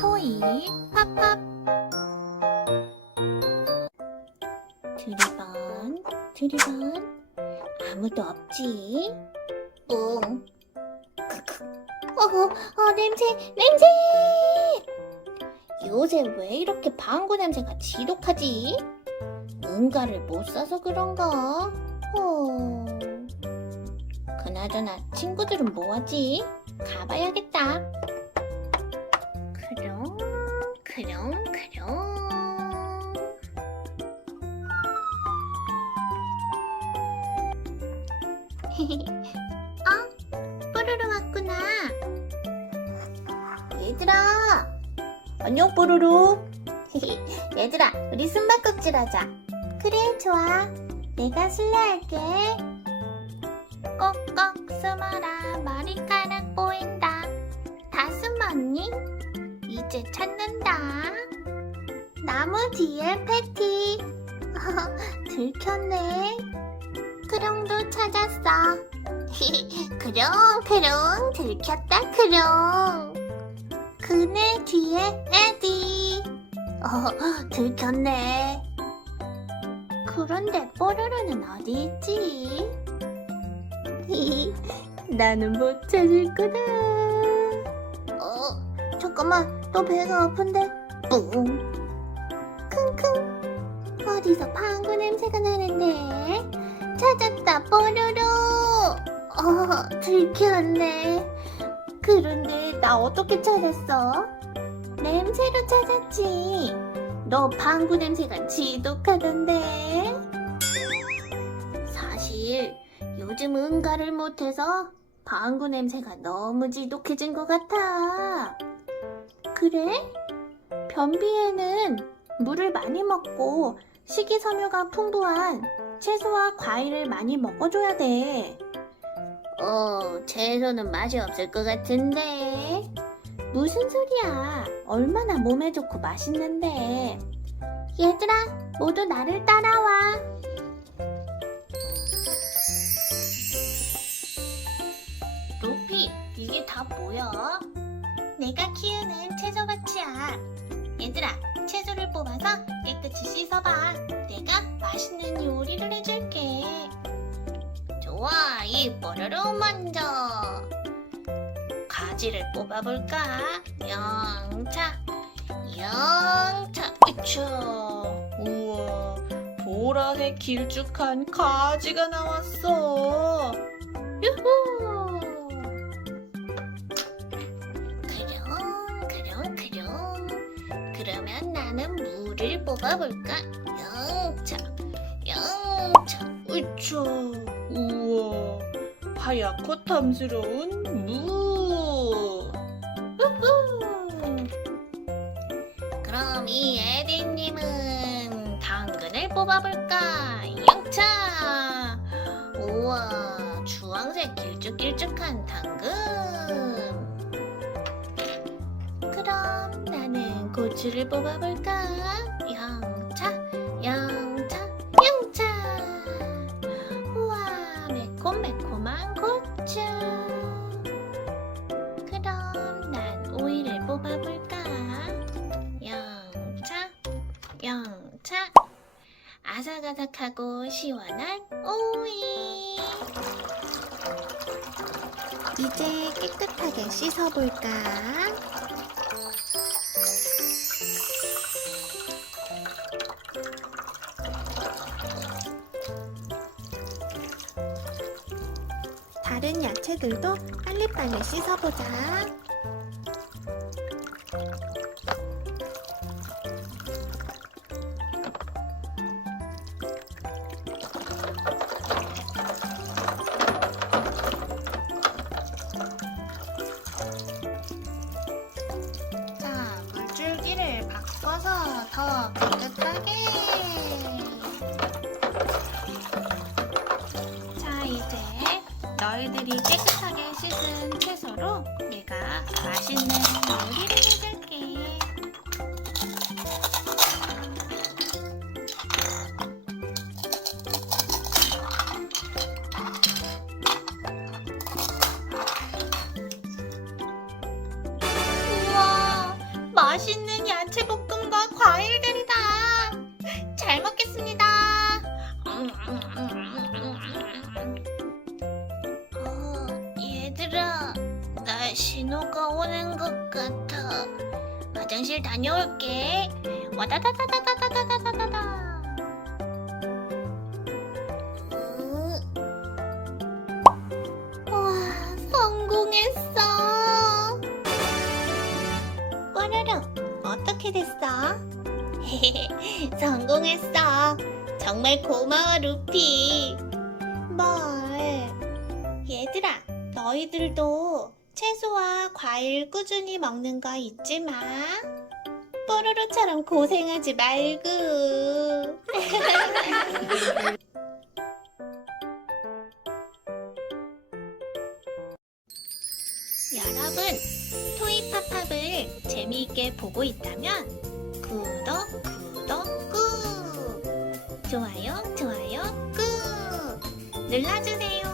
팝팝. 드리번 드리번. 아무도 없지. 뿡. 크크. 어어 어 냄새 냄새! 요새 왜 이렇게 방구 냄새가 지독하지? 응가를 못 써서 그런가? 어 그나저나 친구들은 뭐하지? 가봐야겠다 어? 뽀로로 왔구나. 얘들아. 안녕 뽀로로. 얘들아 우리 숨바꼭질 하자. 그래 좋아. 내가 술래할게. 꼭꼭 숨어라. 머리카락 보인다. 다 숨었니? 이제 찾는다. 나무 뒤에 패티. 들켰네 크롱도 찾았어 크롱 크롱 들켰다 크롱 그네 뒤에 에디 어 들켰네 그런데 뽀로로는 어디 있지? 나는 못 찾을 거다. 어, 잠깐만, 또 배가 아픈데. 뿡. 킁킁. 어디서 방구 냄새가 나는데? 찾았다, 뽀로로. 어, 들켰네. 그런데 나 어떻게 찾았어? 냄새로 찾았지. 너 방구 냄새가 지독하던데. 사실 요즘 응가를 못해서 방구 냄새가 너무 지독해진 것 같아. 그래? 변비에는 물을 많이 먹고 식이섬유가 풍부한 채소와 과일을 많이 먹어줘야 돼. 어, 채소는 맛이 없을 것 같은데. 무슨 소리야? 얼마나 몸에 좋고 맛있는데. 얘들아, 모두 나를 따라와. 루피, 이게 다 뭐야? 내가 키우는 채소밭이야. 얘들아, 채소를 뽑아서 깨끗이 씻어봐. 내가 맛있는 이 뽀로로 먼저. 가지를 뽑아볼까? 영차, 영차, 으쌰. 우와, 보라색 길쭉한 가지가 나왔어. 유후! 그럼, 그럼, 그럼. 그러면 나는 물을 뽑아볼까? 영차, 영차. 으쌰, 우와, 하얗고 탐스러운 무. 후! 그럼 이 에디님은 당근을 뽑아볼까? 영차! 우와, 주황색 길쭉길쭉한 당근. 그럼 나는 고추를 뽑아볼까? 차. 아삭아삭하고 시원한 오이. 이제 깨끗하게 씻어볼까? 다른 야채들도 빨리빨리 씻어보자. 자, 우리 깨끗하게 씻은 채소로 내가 맛있는 요리를 해줄게. 우와, 맛있는 야채 볶음과 과일들이다. 잘 먹겠습니다. 음, 음, 음. 음. 진호가 오는 것 같아. 화장실 다녀올게. 와다다다다다다다다다. 음. 와, 성공했어. 와라라, 어떻게 됐어? 성공했어. 정말 고마워, 루피. 뭘. 얘들아, 너희들도 채소와 과일 꾸준히 먹는 거 잊지 마. 뽀로로처럼 고생하지 말고. 여러분, 토이팝팝을 재미있게 보고 있다면 구독, 구독, 꾹! 좋아요, 좋아요, 꾹! 눌러주세요.